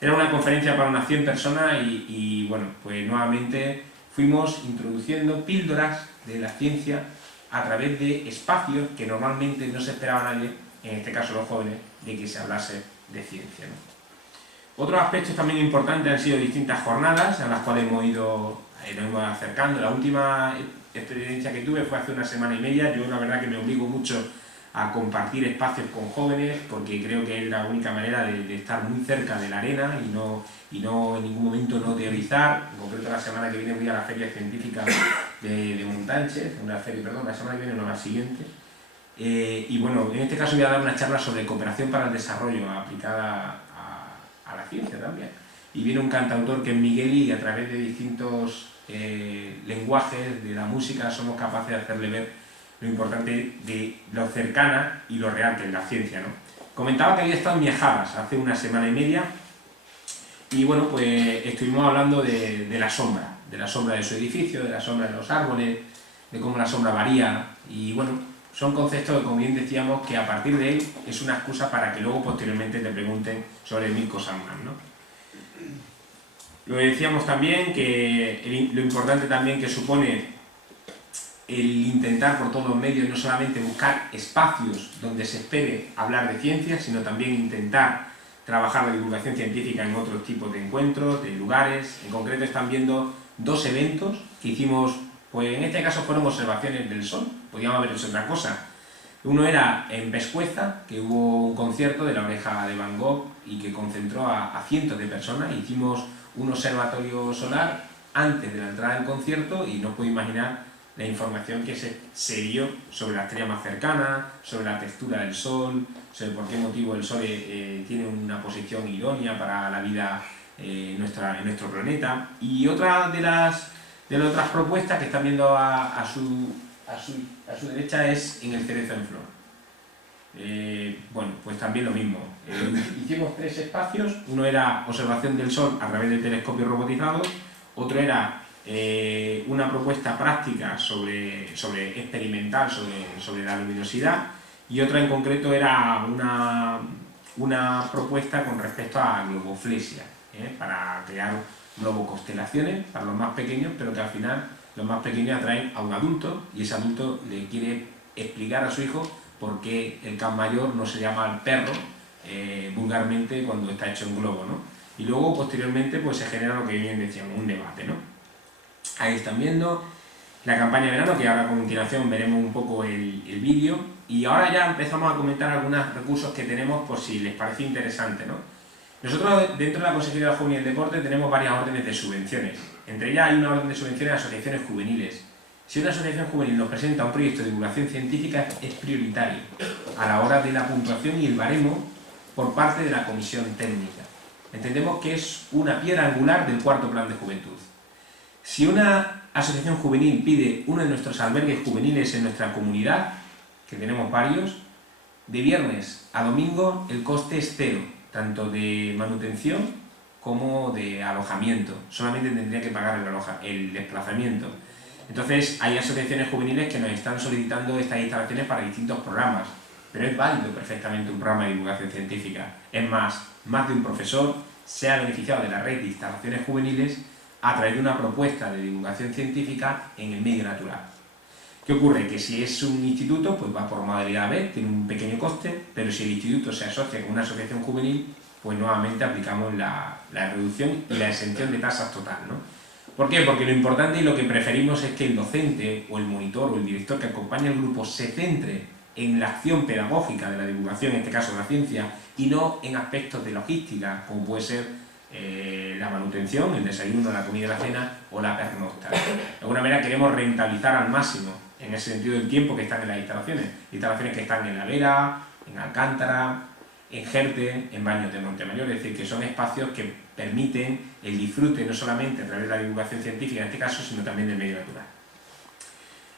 Era una conferencia para unas 100 personas y bueno, pues nuevamente fuimos introduciendo píldoras de la ciencia a través de espacios que normalmente no se esperaba nadie, en este caso los jóvenes, de que se hablase de ciencia, ¿no? Otros aspectos también importantes han sido distintas jornadas a las cuales nos hemos acercando. La última experiencia que tuve fue hace 1 semana y media. Yo la verdad que me obligo mucho a compartir espacios con jóvenes porque creo que es la única manera de estar muy cerca de la arena y no en ningún momento no teorizar. En concreto la semana que viene voy a la feria científica de Montánchez, la semana que viene no, la siguiente. Y bueno, en este caso voy a dar una charla sobre cooperación para el desarrollo aplicada a la ciencia también. Y viene un cantautor que es Migueli y a través de distintos lenguajes de la música somos capaces de hacerle ver lo importante de lo cercana y lo real que es la ciencia, ¿no? Comentaba que había estado en Miajadas hace 1 semana y media y bueno, pues estuvimos hablando de la sombra de su edificio, de la sombra de los árboles, de cómo la sombra varía y bueno, son conceptos que, como bien decíamos, que a partir de él es una excusa para que luego posteriormente te pregunten sobre 1000 cosas más, ¿no? Lo decíamos también que lo importante también que supone el intentar por todos los medios no solamente buscar espacios donde se espere hablar de ciencia, sino también intentar trabajar la divulgación científica en otros tipos de encuentros, de lugares. En concreto están viendo 2 eventos que hicimos, pues en este caso fueron observaciones del Sol, podíamos haber hecho otra cosa. Uno era en Pescueza, que hubo un concierto de la Oreja de Van Gogh y que concentró a cientos de personas. Hicimos un observatorio solar antes de la entrada del concierto y no puedo imaginar la información que se dio sobre la estrella más cercana, sobre la textura del Sol, sobre por qué motivo el Sol tiene una posición idónea para la vida en nuestro planeta. Y otra de las otras propuestas que están viendo a su derecha es en el Cerezo en Flor. Bueno, pues también lo mismo. Hicimos 3 espacios. Uno era observación del Sol a través de telescopios robotizados, otro era una propuesta práctica experimental sobre la luminosidad y otra en concreto era una una propuesta con respecto a globoflesia, para crear globoconstelaciones para los más pequeños, pero que al final los más pequeños atraen a un adulto y ese adulto le quiere explicar a su hijo por qué el can mayor no se llama el perro vulgarmente cuando está hecho en globo, ¿no? Y luego posteriormente pues se genera lo que bien decíamos, un debate, ¿no? Ahí están viendo la campaña de verano, que ahora a continuación veremos un poco el vídeo, y ahora ya empezamos a comentar algunos recursos que tenemos por si les parece interesante, ¿no? Nosotros dentro de la Consejería de la Juventud y el Deporte tenemos varias órdenes de subvenciones. Entre ellas hay una orden de subvenciones a asociaciones juveniles. Si una asociación juvenil nos presenta un proyecto de divulgación científica, es prioritario a la hora de la puntuación y el baremo por parte de la comisión técnica. Entendemos que es una piedra angular del cuarto plan de juventud. Si una asociación juvenil pide uno de nuestros albergues juveniles en nuestra comunidad, que tenemos varios, de viernes a domingo el coste es cero, tanto de manutención como de alojamiento. Solamente tendría que pagar el desplazamiento. Entonces hay asociaciones juveniles que nos están solicitando estas instalaciones para distintos programas, pero es válido perfectamente un programa de divulgación científica. Es más de un profesor se ha beneficiado de la red de instalaciones juveniles a través de una propuesta de divulgación científica en el medio natural. ¿Qué ocurre? Que si es un instituto, pues va por modalidad B, tiene un pequeño coste, pero si el instituto se asocia con una asociación juvenil, pues nuevamente aplicamos la reducción y la exención de tasas total, ¿no? ¿Por qué? Porque lo importante y lo que preferimos es que el docente o el monitor o el director que acompaña al grupo se centre en la acción pedagógica de la divulgación, en este caso de la ciencia, y no en aspectos de logística, como puede ser la manutención, el desayuno, la comida, la cena o la pernocta. De alguna manera queremos rentabilizar al máximo, en ese sentido, el tiempo que están en las instalaciones que están en La Vera, en Alcántara, en Jerte, en Baños de Montemayor, es decir, que son espacios que permiten el disfrute no solamente a través de la divulgación científica en este caso, sino también del medio natural.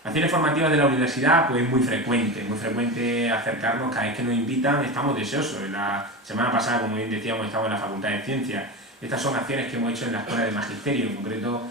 Acciones formativas de la universidad, pues muy frecuente acercarnos, cada vez que nos invitan estamos deseosos. La semana pasada, como bien decíamos, estamos en la Facultad de Ciencias. Estas son acciones que hemos hecho en la Escuela de Magisterio, en concreto,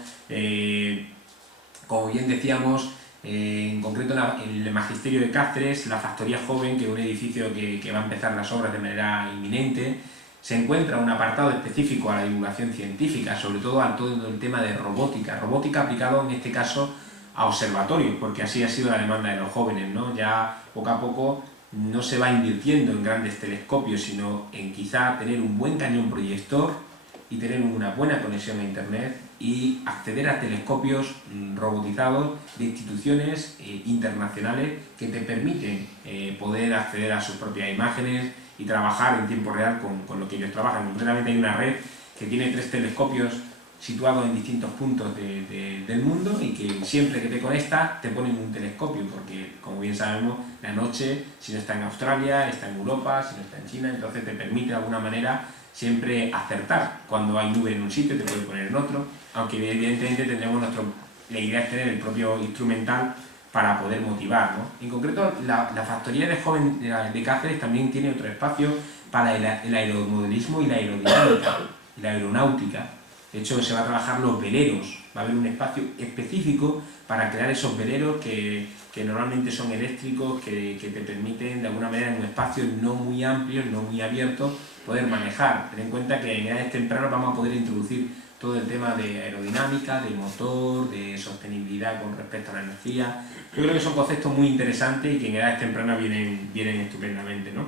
como bien decíamos, en concreto en el Magisterio de Cáceres, la Factoría Joven, que es un edificio que va a empezar las obras de manera inminente, se encuentra un apartado específico a la divulgación científica, sobre todo a todo el tema de robótica aplicado en este caso a observatorios, porque así ha sido la demanda de los jóvenes, ¿no? Ya poco a poco no se va invirtiendo en grandes telescopios, sino en quizá tener un buen cañón proyector y tener una buena conexión a internet y acceder a telescopios robotizados de instituciones internacionales que te permiten poder acceder a sus propias imágenes y trabajar en tiempo real con lo que ellos trabajan. Concretamente hay una red que tiene 3 telescopios situados en distintos puntos del mundo y que siempre que te conectas te ponen un telescopio, porque como bien sabemos, la noche, si no está en Australia, está en Europa, si no está en China, entonces te permite de alguna manera siempre acertar. Cuando hay nube en un sitio te puede poner en otro, aunque evidentemente tendremos la idea es tener el propio instrumental para poder motivar, ¿no? En concreto, la Factoría de Joven de Cáceres también tiene otro espacio para el aeromodelismo y la aerodinámica y la aeronáutica. De hecho, se va a trabajar los veleros, va a haber un espacio específico para crear esos veleros que normalmente son eléctricos, que te permiten de alguna manera en un espacio no muy amplio, no muy abierto, poder manejar. Ten en cuenta que en edades tempranas vamos a poder introducir todo el tema de aerodinámica, de motor, de sostenibilidad con respecto a la energía. Yo creo que son conceptos muy interesantes y que en edades tempranas vienen estupendamente, ¿no?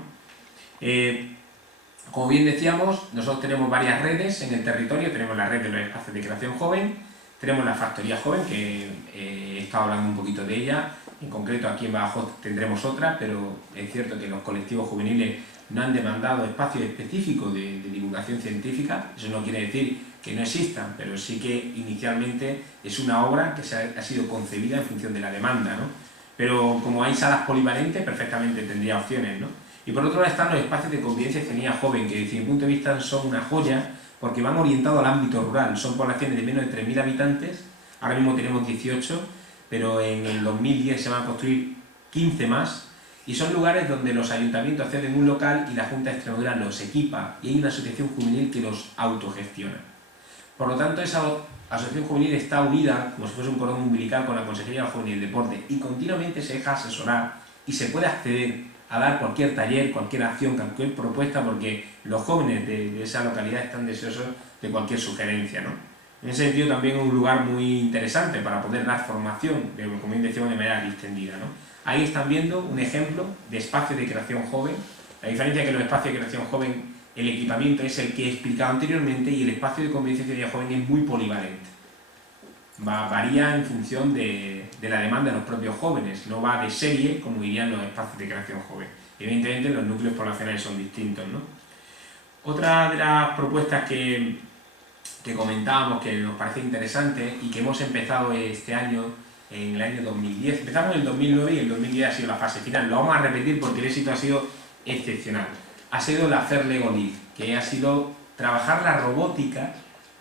Como bien decíamos, nosotros tenemos varias redes en el territorio, tenemos la red de los espacios de creación joven, tenemos la Factoría Joven, que he estado hablando un poquito de ella, en concreto aquí en Badajoz tendremos otra, pero es cierto que los colectivos juveniles no han demandado espacios específicos de divulgación científica. Eso no quiere decir que no existan, pero sí que inicialmente es una obra que ha sido concebida en función de la demanda, ¿no? Pero como hay salas polivalentes, perfectamente tendría opciones, ¿no? Y por otro lado están los espacios de convivencia y ciudadanía joven, que desde mi punto de vista son una joya, porque van orientados al ámbito rural. Son poblaciones de menos de 3.000 habitantes, ahora mismo tenemos 18, pero en el 2010 se van a construir 15 más, y son lugares donde los ayuntamientos ceden un local y la Junta de Extremadura los equipa, y hay una asociación juvenil que los autogestiona. Por lo tanto, esa asociación juvenil está unida, como si fuese un cordón umbilical, con la Consejería de la Juventud y el Deporte, y continuamente se deja asesorar y se puede acceder a dar cualquier taller, cualquier acción, cualquier propuesta, porque los jóvenes de esa localidad están deseosos de cualquier sugerencia, ¿no? En ese sentido también es un lugar muy interesante para poder dar formación, como bien decíamos, de manera distendida, ¿no? Ahí están viendo un ejemplo de espacio de creación joven. La diferencia es que los espacios de creación joven, el equipamiento es el que he explicado anteriormente, y el espacio de convivencia de joven es muy polivalente. Varía en función de la demanda de los propios jóvenes, no va de serie como dirían los espacios de creación joven. Evidentemente los núcleos poblacionales son distintos, ¿no? Otra de las propuestas que comentábamos que nos parece interesante y que hemos empezado este año, en el año 2010, empezamos en el 2009 y el 2010 ha sido la fase final, lo vamos a repetir porque el éxito ha sido excepcional. Ha sido la Hacer Lego League, que ha sido trabajar la robótica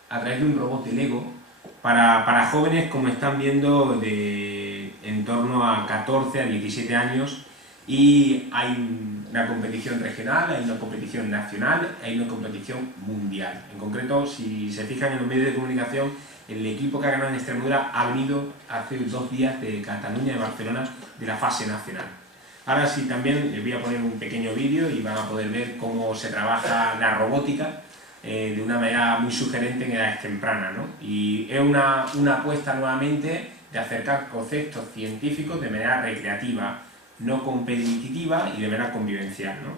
a través de un robot de Lego para jóvenes, como están viendo, de en torno a 14 a 17 años, y hay una competición regional, hay una competición nacional, hay una competición mundial. En concreto, si se fijan en los medios de comunicación, el equipo que ha ganado en Extremadura ha venido hace 2 días de Cataluña, de Barcelona, de la fase nacional. Ahora sí, también les voy a poner un pequeño vídeo y van a poder ver cómo se trabaja la robótica de una manera muy sugerente en edades tempranas, ¿no? Y es una apuesta nuevamente de acercar conceptos científicos de manera recreativa, no competitiva y de manera convivencial, ¿no?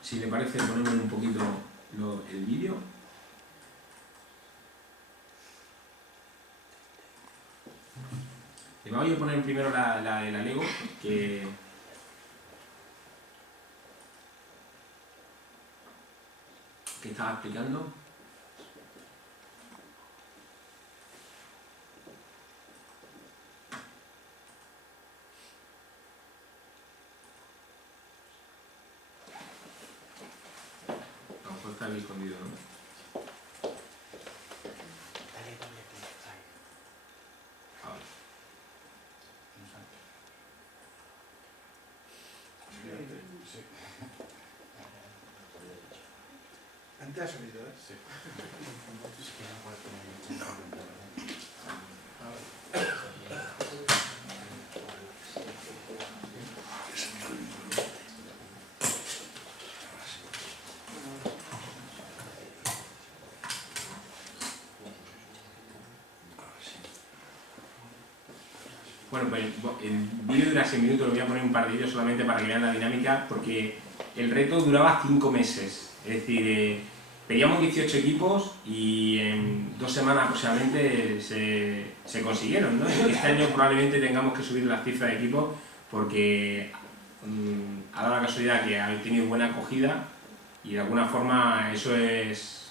Si le parece, ponemos un poquito el vídeo. Le voy a poner primero la de la Lego, que estaba explicando. A lo mejor está bien escondido, ¿no? Antes ha salido, ¿eh? Sí. Bueno, pues el vídeo dura 6 minutos, lo voy a poner un par de vídeos solamente para que vean la dinámica, porque el reto duraba 5 meses. Es decir, pedíamos 18 equipos y en 2 semanas aproximadamente se consiguieron, ¿no? Este año probablemente tengamos que subir la cifra de equipos porque ha dado la casualidad que habéis tenido buena acogida y de alguna forma eso es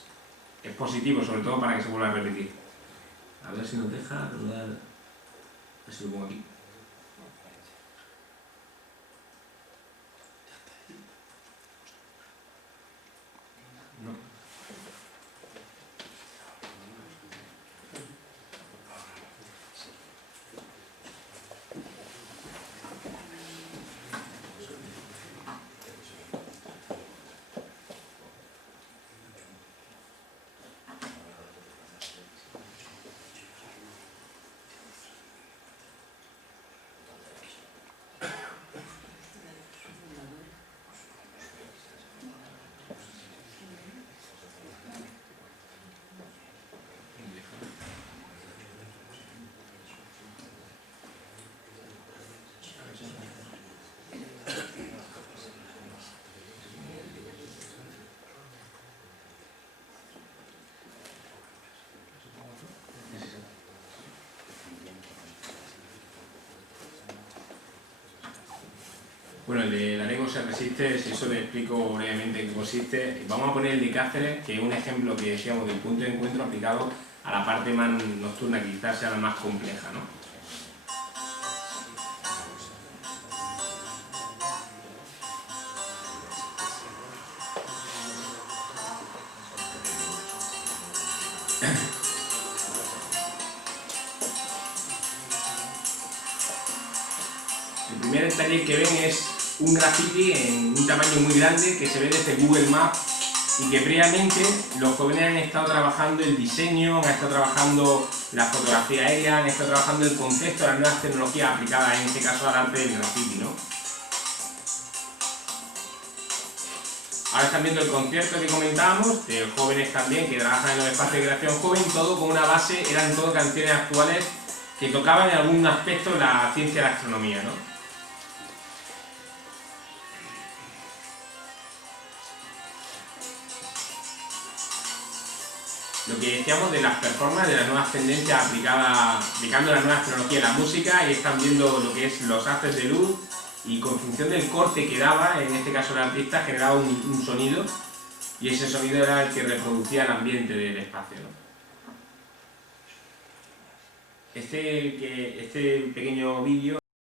positivo, sobre todo para que se vuelva a repetir. A ver si nos deja rodar. A ver si lo pongo aquí. No. Bueno, el de la Lego se resiste, si eso le explico brevemente en qué consiste. Vamos a poner el de Cáceres, que es un ejemplo que decíamos del punto de encuentro aplicado a la parte más nocturna, que quizás sea la más compleja, ¿no? El primer taller que ven es un graffiti en un tamaño muy grande que se ve desde Google Maps y que previamente los jóvenes han estado trabajando el diseño, han estado trabajando la fotografía aérea, han estado trabajando el concepto de las nuevas tecnologías aplicadas en este caso al arte del graffiti, ¿no? Ahora están viendo el concierto que comentábamos, de jóvenes también que trabajan en los espacios de creación joven, todo con una base, eran todo canciones actuales que tocaban en algún aspecto la ciencia de la astronomía, ¿no? Lo que decíamos de las performances, de las nuevas tendencias aplicadas, aplicando las nuevas tecnologías a la música, y están viendo lo que es los haces de luz, y con función del corte que daba, en este caso el artista, generaba un sonido, y ese sonido era el que reproducía el ambiente del espacio, ¿no? Este pequeño vídeo